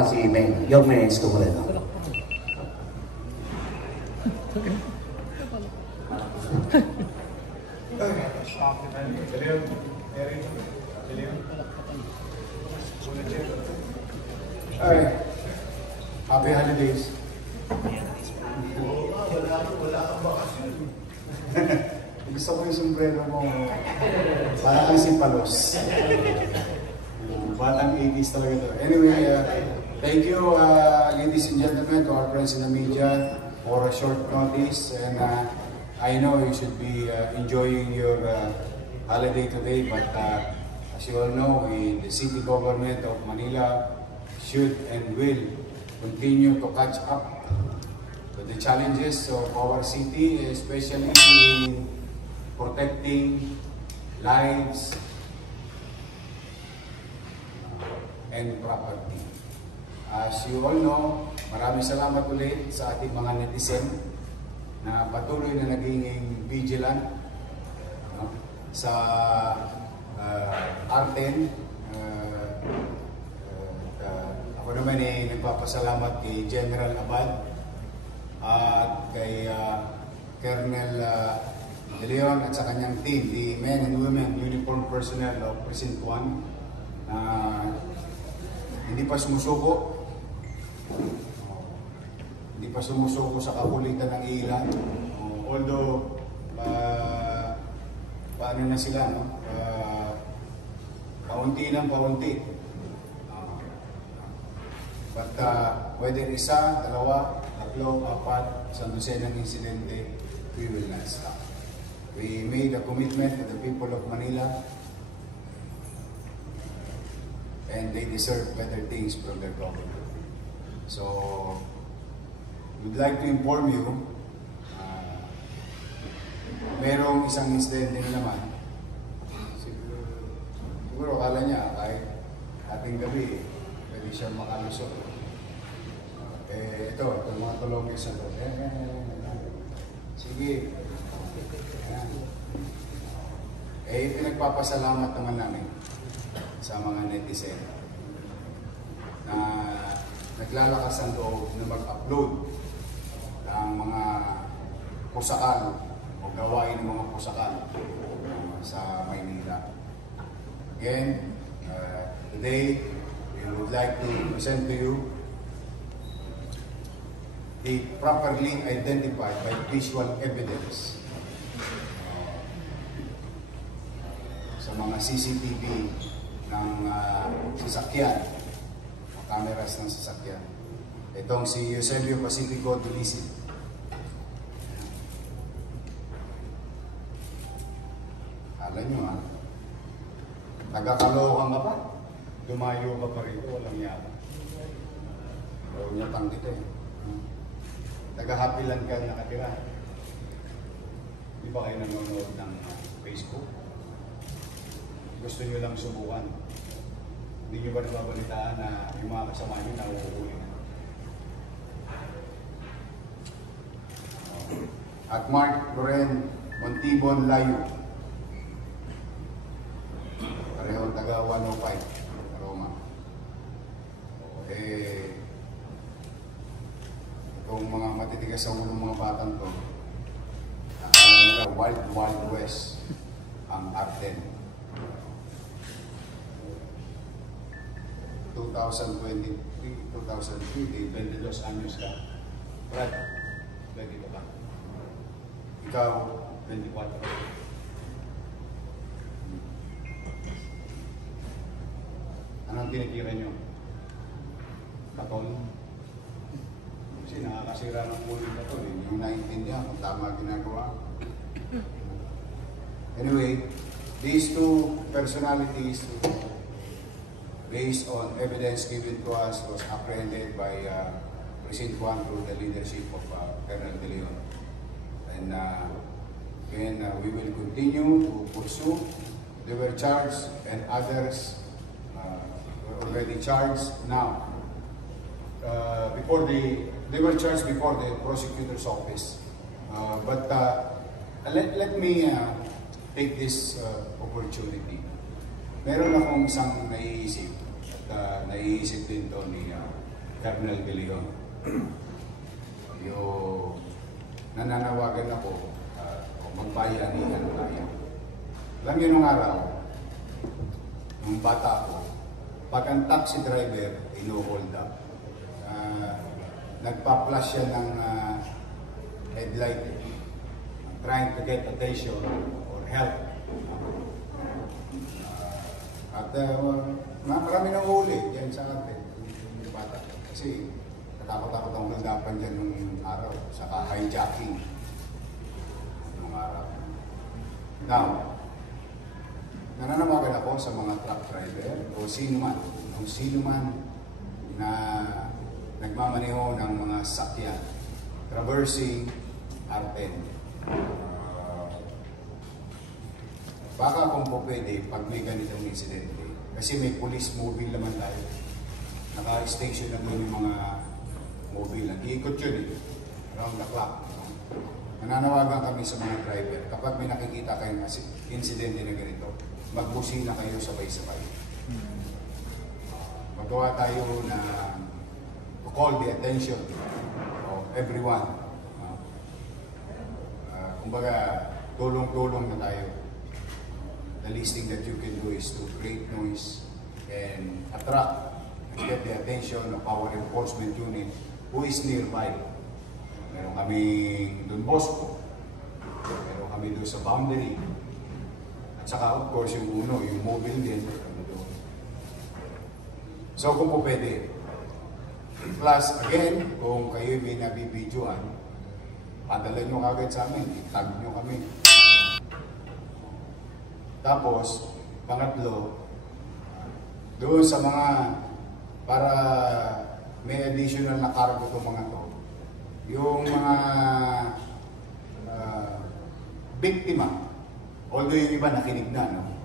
palakpakan si May. Yung May Isko Moreno. Alright. Happy holidays. Gusto ko yung sombrero mo. Para kang si Palos. Batang 80s talaga to. Anyway, thank you ladies and gentlemen, to our friends in the media for a short notice. And I know you should be enjoying your holiday today, but as you all know, the city government of Manila should and will continue to catch up to the challenges of our city, especially in protecting lives and property. As you all know, maraming salamat ulit sa ating mga netizen na patuloy na naging vigilant sa Arten. Ako naman nagpapasalamat kay General Abad at kay Colonel De Leon at sa kanyang team, the men and women uniform personnel of Precinct 1, hindi pa sumusuko. Hindi pa sumusuko sa kakulitan ng ilan. Although, paano na sila, no? Paunti ng paunti. But whether isa, dalawa, tatlo, apat, isang dosenang insidente, we will not stop. We made a commitment to the people of Manila, and they deserve better things from their government. So, we'd like to inform you, merong isang incident naman. Siguro akala niya kahit ating gabi, pwede siya makalusot. Ito mga tulogis na ito. Sige. Pinagpapasalamat naman namin sa mga netizen na naglalakas ang loob na mag-upload ng mga pusakal o gawain ng mga pusakal sa Maynila. Again, today we would like to present to you the properly identified by visual evidence sa mga CCTV ng sasakyan, cameras ng sasakyan. Itong si Eusebio Pacifico Dulisin. Alam nyo taga-Caloocan ka pa, dumayo ka pa rito, walang yata. Pero nyatang dito taga-Hapilan ka nakatira. Di ba kayo nanonood ng Facebook? Gusto nyo lang subukan. Hindi nyo ba nababalitaan na yung mga kasama nyo nahuhuli na? At Mark Loren Montibon Layo. Parehong taga 105, Roma. Itong mga matitigas sa ulo mga batang to, nakakala nila Wild West ang Arten. 2023, 2003, 22 anyos ka. Brad, pwede ka ba? Ikaw, 24. Anong tinitira nyo? Katol? Kasi nakakasira ng pulo na ito. Yung naiintindihan kung tama ginagawa. Anyway, these two personalities, based on evidence given to us, was apprehended by Precinct 1 through the leadership of Colonel De Leon. And again, we will continue to pursue. They were charged and others were already charged now. They were charged before the prosecutor's office. But let me take this opportunity. Meron akong isang naiisip at naiisip din to ni Colonel De Leon. Yung nananawagan ako, magbayanihan tayo. Alam niyo nung araw, nung bata ko, pag ang taxi driver, ino-hold up, nagpa-flash siya ng headlight, trying to get attention or help. At marami nang huli yan sa atin, yung bata. Kasi natakot-takot ang huldapan dyan nung araw, saka hijacking nung araw. Now, nananawagan ako sa mga truck driver o sino man na nagmamaneho ng mga sakyan traversing R10. Baka kung po pwede, pag may ganitong insidente, kasi may police mobile naman tayo. Naka-station na doon yung mga mobile. Nag-iikot yun around the clock. Nananawagan kami sa mga driver, kapag may nakikita kayong insidente na ganito, magbusina kayo sabay-sabay. Magawa tayo na to call the attention of everyone. Kumbaga, tulong-tulong na tayo. The least thing that you can do is to create noise and attract and get the attention of our enforcement unit who is nearby. Meron kami doon Bosco, meron kami doon sa boundary, at saka of course yung yung mobile din. So kung po pwede. Plus again, kung kayo may nabibidyoan, padala nyo kagad sa amin, itag nyo kami. Tapos, pangatlo, doon sa mga, para may additional na cargo itong mga to, yung mga biktima, although yung iba nakinig na, no?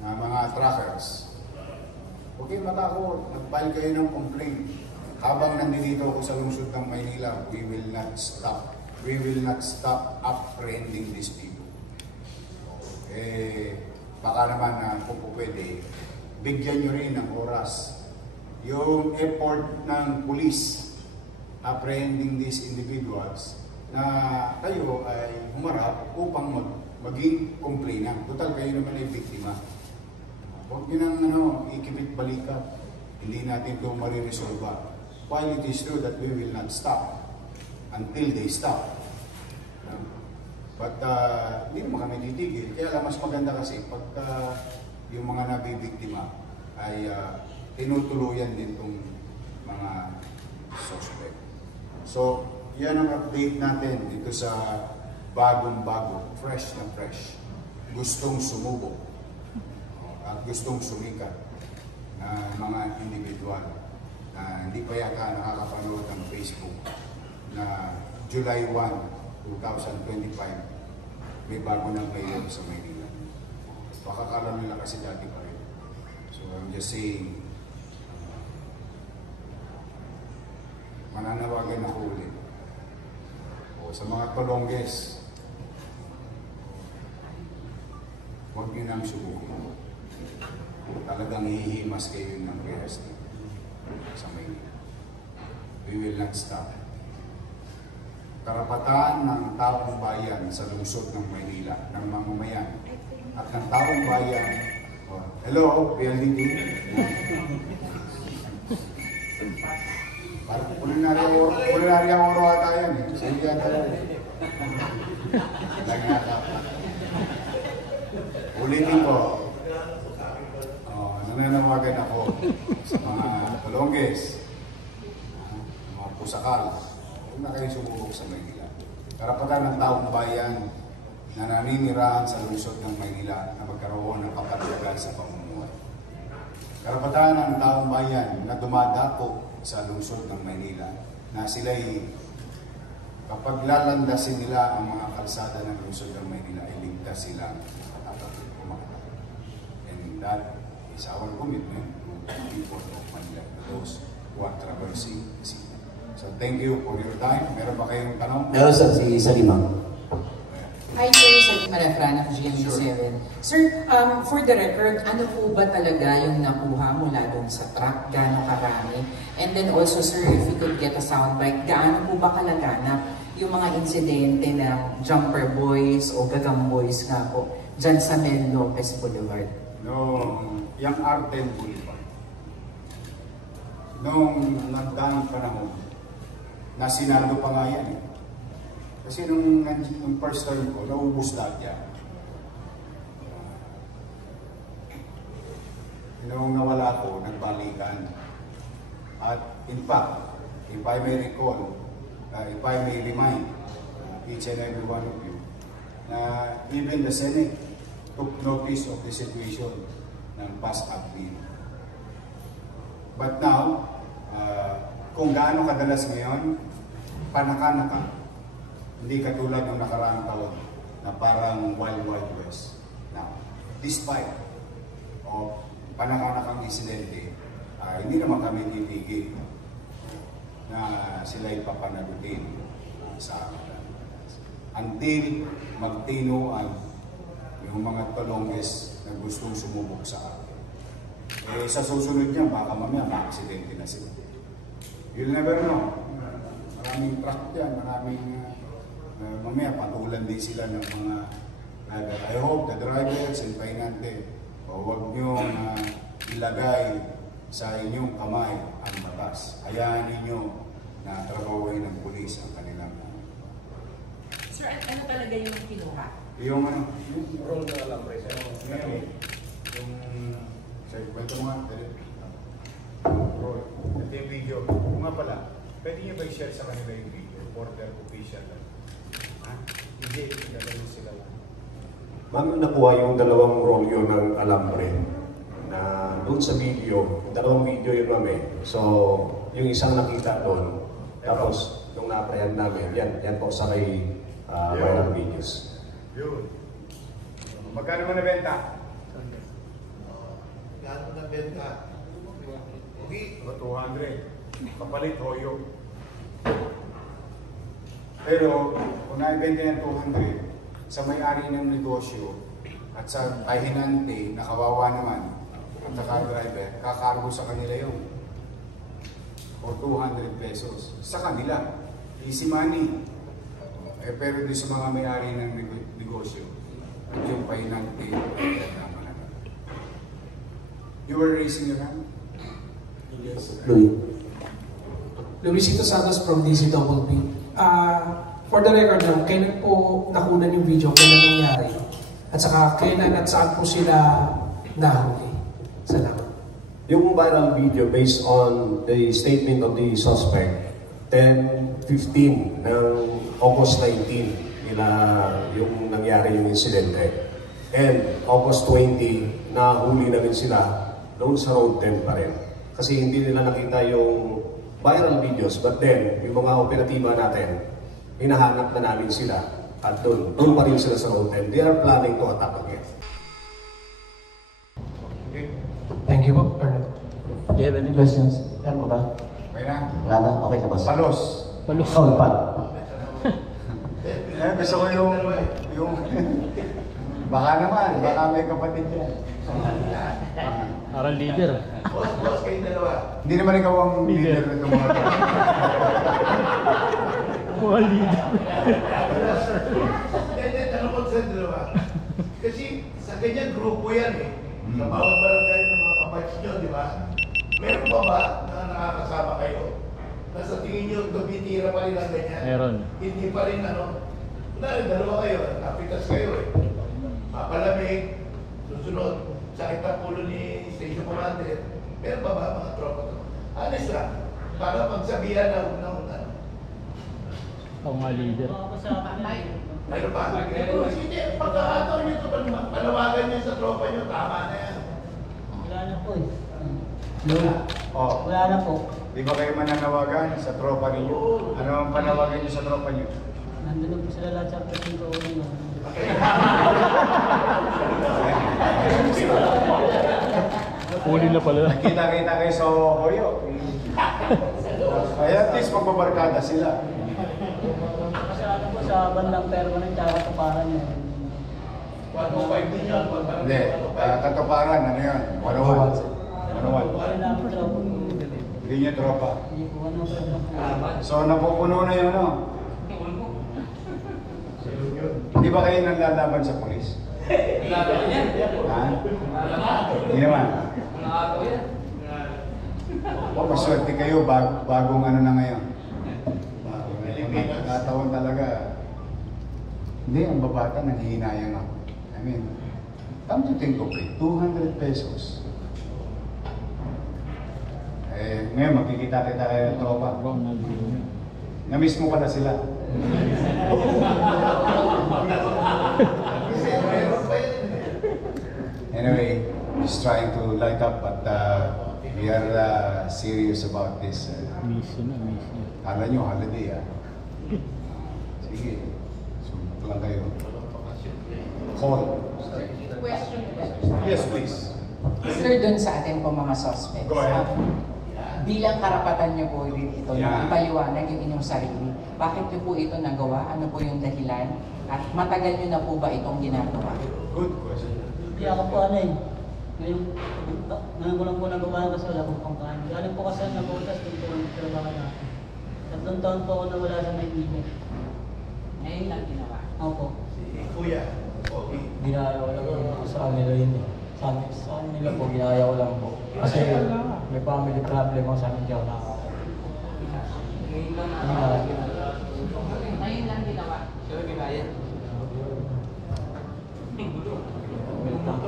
Na mga trackers, okay, matakot, nag-file kayo ng complaint. Habang nandito ako sa lungsod ng Maynila, we will not stop. We will not stop apprehending these people. Baka naman na kung pwede, bigyan nyo rin ng oras yung effort ng police apprehending these individuals na kayo ay humarap upang maging complainant. Total kayo naman ay biktima. Huwag nyo nang ikipit balikat. Hindi natin ito mariresolva. While it is true that we will not stop until they stop. But hindi naman kami titigil. Kaya lang mas maganda kasi pagka yung mga nabibiktima ay tinutuluyan din itong mga suspect. So, yan ang update natin dito sa bagong-bago, fresh na fresh. Gustong sumubok at gustong sumikat na mga individual na hindi pa yata nakakapanood ng Facebook na July 1, 2025, may bago ng mayor sa Maynila. Baka kala nila kasi dati pa rin. So I'm just saying, mananawagan ako ulit. O sa mga Colonges, huwag nyo nang subukin. Talagang hihimas kayo ng PRSD sa Maynila. We will not stop. Karapatan ng taong bayan sa lungsod ng Maynila, ng mamamayan, at ng taong bayan. Oh, hello, PLDT. Parang kulinarya oro ata yan eh. Sige ata yan. Ulitin ko. Nananawagan ako sa mga Colonges, mga pusakal. Huwag na kayo sumubok sa Maynila. Karapatan ng taong bayan na naninirahan sa lungsod ng Maynila na magkaroon ng kapatigan sa pamumuhay. Karapatan ng taong bayan na dumadako sa lungsod ng Maynila na sila'y kapag lalandasin nila ang mga kalsada ng lungsod ng Maynila ay ligtas silang katapat kumakata. And that is our commitment to the people of Manila, those who are traversing the city. So thank you for your time. Meron ba kayong tanong? Meron sa si Salima. Hi sir, Salim Marafran of GMA7. Sir, for the record, ano po ba talaga yung nakuha mula doon sa truck? Gaano karami? And then also sir, if you could get a soundbite, gaano po ba kalaganap yung mga insidente ng jumper boys o gagam boys nga po dyan sa Mel Lopez Boulevard? No, yung Arden Boulevard. Nung nagdaang panahon, nasinado pa nga yan eh. Kasi nung first term ko, naubos lahat yan. Nung nawala ko, nagbalikan. At in fact, if I may recall, if I may remind each and every one of you, na even the Senate took notice of the situation ng past admin. But now, kung gaano kadalas ngayon, panaka-naka. Hindi katulad ng nakaraang taon na parang wild west. Now, despite of panaka-nakang insidente, hindi naman kami titigil na sila ipapanagutin sa akin. Until magtinuan yung mga talonges na gustong sumubok sa akin. Eh, sa susunod niya, baka mamaya ma-aksidente na sila. You'll never know. Maraming truck dyan, maraming mamaya patulan din sila ng mga I hope the drivers and painante huwag nyo ilagay sa inyong kamay ang batas. Hayaan ninyo na trabahoy ng pulis ang kanilang. Sir, ano talaga yung kinuha? Yung ano? Yung roll na alam, sir. Yung sa kwento mo nga, roll. Ito yung video. Kung nga pala, pwede nyo ba i-share sa kanila yung video? Reporter, official lang. Ha? Hindi, pinagaling sila lang. Ma'am, nakuha yung dalawang rolyo ng alambre na doon sa video, dalawang video yun ma'am eh. So, yung isang nakita doon, tapos nung na-apprehend namin, yan po sa kay viral videos. Yun. Magkano mo nabenta? Gano'n na benta? Okay. 200. Kapalit, hoyo. Pero, kung naibenta ng 200, sa may-ari ng negosyo at sa pahinante na kawawa naman at sa car driver, kakargo sa kanila yun. O 200 pesos. Sa kanila. Easy money. Eh, pero doon sa mga may-ari ng negosyo, at yung pahinante, you were raising your hand? Yes. Luisito Santos from DCWP. For the record lang, kailan po nakunan yung video, kailan nangyari? At saka kailan at saan po sila nahuli? Salamat. Yung viral video based on the statement of the suspect, 10:15 ng August 19 nila yung nangyari yung insidente. And August 20, nahuli namin sila doon sa road 10 pa rin. Kasi hindi nila nakita yung viral videos, but then, yung mga operatiba natin, hinahanap na namin sila at doon pa rin sila sa road 10. They are planning to attack again. Okay. Thank you po, Colonel. Do you have any questions? Ano ba? Okay na? Wala na? Okay na, boss. Palos. Oh, napal. Eh, gusto ko yung baka naman, baka may kapatid yan. Parang leader. Boss, kayong dalawa. Hindi naman ikaw ang leader ng mga Mga leader. Hindi, tanong ko sa dalawa. Kasi sa ganyan grupo yan eh. Sa bawat barangay ng mga kapatid nyo, di ba? Meron ba ba na nakakasama kayo? Na sa tingin nyo, tumitira pa rin ang ganyan? Meron. Hindi pa rin ano? Dalawa kayo, napitas kayo eh. Mapalamig, susunod, sakit ang pulo ni Station Commander. Meron ba ba mga tropa to? Honest lang, para magsabihan na unang ano. Ako nga leader. Mayroon ba? Hindi, pagkakataon nyo ito, panawagan nyo sa tropa nyo, tama na yan. Wala na po eh. Oh, Wala na po. di ba kayo mananawagan sa tropa ninyo? Ano ang panawagan niyo sa tropa niyo? Nandun na po sila lahat sa presinto ulo. Huli na pala. Nakita-kita kayo sa Hoyo. Kaya at least magbabarkada sila. Kasi ano po sa sa bandang permanent tsaka kaparan niya. 105 din yun. Hindi, katuparan, ano yun? 101. 101. Wala namin tropa. Hindi niya tropa. Hindi ko ano tropa. So, napupuno na yun, no? Hindi ba kayo naglalaban sa polis? Ha? Hindi naman. O, maswerte kayo, bagong ano na ngayon. Nakataon talaga. Hindi, ang babata, nanghihinayang ako. I mean, come to think of it, 200 pesos. Eh, ngayon, magkikita-kita kayo ng tropa. Na-miss mo pala sila. Anyway, just trying to light up, but we are serious about this. Miss yun. Kala nyo, holiday Sige, sumunod lang kayo. Call. Question. Yes, please. Sir, dun sa atin po mga suspects. Go ahead. Bilang karapatan niyo po rin ito Yeah. na ipaliwanag yung inyong sarili. Bakit niyo po ito nagawa? Ano po yung dahilan? At matagal niyo na po ba itong ginagawa? Good question. Hindi ako po ano eh. Ngayon ko lang po nagawa kasi wala po pang kain. Galing po kasi nabutas kung po ang trabaho natin. 3 taon po ako nawala sa Maynila. Ngayon lang ginawa. Opo. Si Kuya, okay. Ginaya ko lang po sa kanila yun eh. Sa kanila po, ginaya ko lang po. Kasi may family problem ako sa amin, hindi ako nakakaya. Ngayon lang ginawa.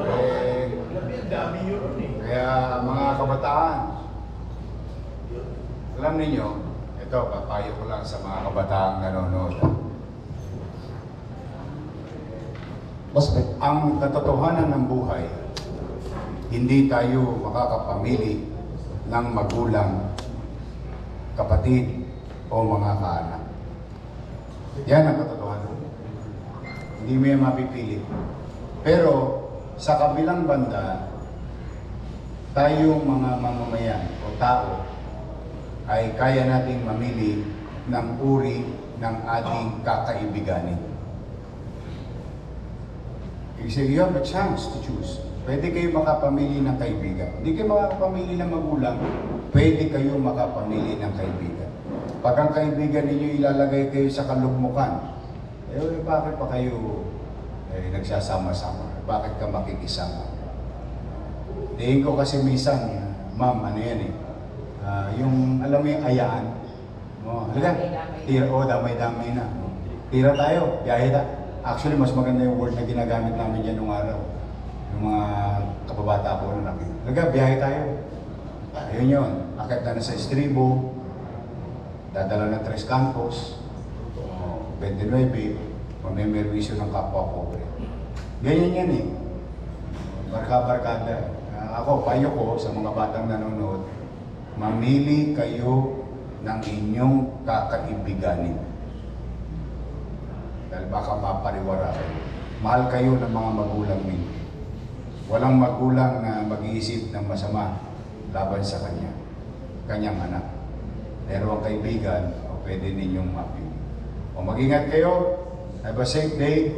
Eh, Ang dami yun eh. kaya mga kabataan, alam ninyo, ito, papayo ko lang sa mga kabataang nanonood. Ang katotohanan ng buhay, hindi tayo makakapamili ng magulang, kapatid, o mga kaanak. Yan ang katotohanan. Hindi mo yan mapipili. Pero sa kabilang banda, tayong mga mamamayan o tao ay kaya nating mamili ng uri ng ating kakaibiganin. Kasi you have a chance to choose. Pwede kayo makapamili ng kaibigan. Hindi kayo makapamili ng magulang, pwede kayo makapamili ng kaibigan. Pag ang kaibigan ninyo ilalagay kayo sa kalugmukan, bakit pa kayo nagsasama-sama? Bakit ka makikisama? Tingin ko kasi minsan, ma'am, ano yan yung, alam mo yung ayaan, halika, tira, damay-damay na. Tira tayo, biyahe ta. Actually, mas maganda yung word na ginagamit namin dyan nung araw. Yung mga kababata ko na namin. Halika, biyahe tayo. Ayun yun, akit na sa estribo, dadala ng Tres Campos, 29, mamemerwisyo ng kapwa pobre. Ganyan yan eh. Barka-barkada. Ako, payo ko sa mga batang nanonood, mamili kayo ng inyong kakaibiganin. Dahil baka mapariwara kayo. Mahal kayo ng mga magulang ninyo. Walang magulang na mag-iisip ng masama laban sa kanyang anak. Pero ang kaibigan, pwede ninyong mapili. O mag-ingat kayo. Have a safe day.